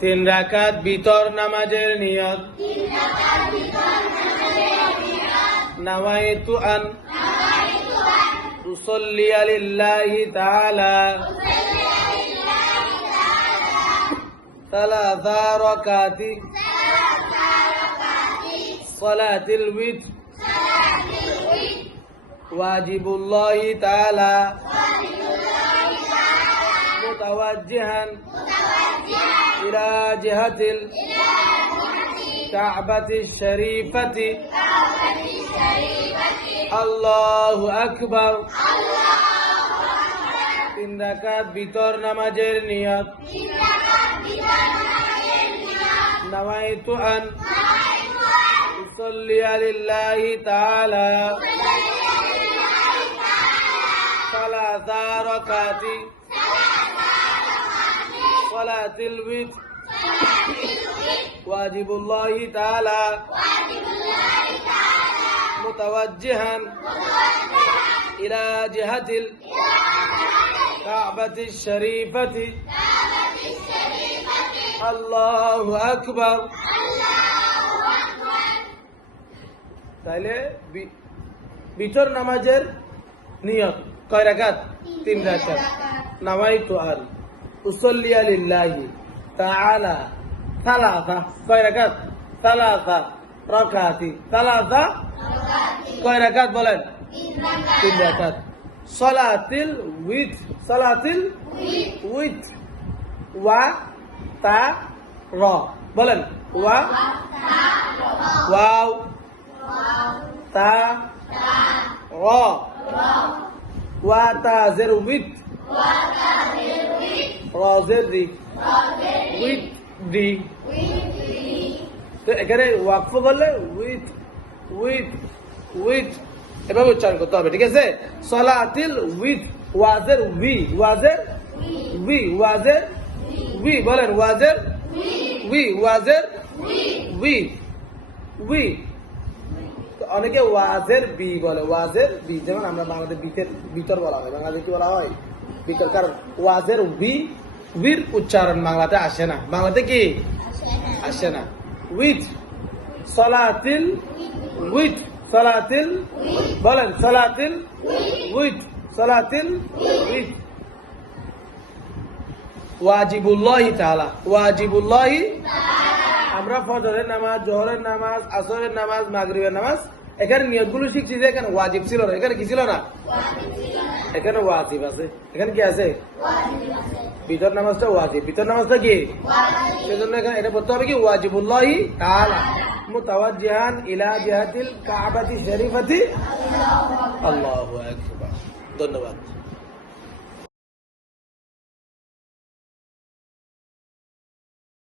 তিন রাকাত ভিতর নামাজের নিয়ত। নাওয়াইতু আন উসাল্লি লিল্লাহি তাআলা সালাসা রাকাতি সালাতিল উইতর ওয়াজিবুল্লাহি তাআলা মুতাওয়াজ্জিহান ইলা জিহাতিল কাবাতিশ শরীফাতি আল্লাহু আকবার। তিন রাকাত ভিতর নামাজের নিয়ত। নাওয়াইতু আন উসাল্লি লিল্লাহি তাআলা সালাসা রাকাতি সালাতিল উইতর ওয়াজিবুল্লাহি তাআলা মুতাওয়াজ্জিহান ইলা জিহাতিল কাবাতিশ শরীফাতি আল্লাহু আকবার। তাহলে ভিতর নামাজের নিয়ত কয় রাকাত? তিন রাকাত। নাওয়াইতু আন উসাল্লি লিল্লাহি তাআলা সালাসা কয় রাকাত? সালাসা রাকাতি সালাসা কয় রাকাত বলেন? তিন রাকাত। সালাতিল উইতর সালাতিল উইতর ওয়া তা র বলেন ওয়া ওয়াও তা র ওয়া তা জের উইত র জের দি উইত দি। তো এখানে ওয়াকফ বললে উইথ উইথ উইথ এভাবে উচ্চারণ করতে হবে, ঠিক আছে? সালাতিল উইথ ওয়াজের উই ওয়াজের উই ওয়াজের উই বলেন ওয়াজের উই ওয়াজের উই উই। অনেকে ওয়াজের বি বলে, ওয়াজের বি, যেমন আমরা বাংলাদেশ ভিতর বলা হয়, বাংলাদেশ কি বলা হয়? ভিতর। কারণ ওয়াজের উই উইর উচ্চারণ বাংলাতে আসে না, বাংলাতে কি আসে না। উইথ সালাতিল উইথ সালাতিল বলেন সালাতিল উইথ সালাতিল উইথ ওয়াজিবুল্লাহি তাআলা ওয়াজিবুল্লাহি। আমরা ফজরের নামাজ, জোহরের নামাজ, আসরের নামাজ, মাগরিবের নামাজ এখানে নিয়তগুলো শিখছি যে এখানে ওয়াজিব ছিল না, এখানে কি ছিল না? এখানে ওয়াজিব আছে। এখানে কি আছে? ভিতর নামাজটা ওয়াজিব। ভিতর নামাজটা কি? সেজন্য এখানে এটা বলতে হবে কি ওয়াজিবুল্লাহি তাআলা মুতাওয়াজ্জিহান ইলা জিহাতিল কাবাতি শরীফাতি আল্লাহু আকবার। ধন্যবাদ।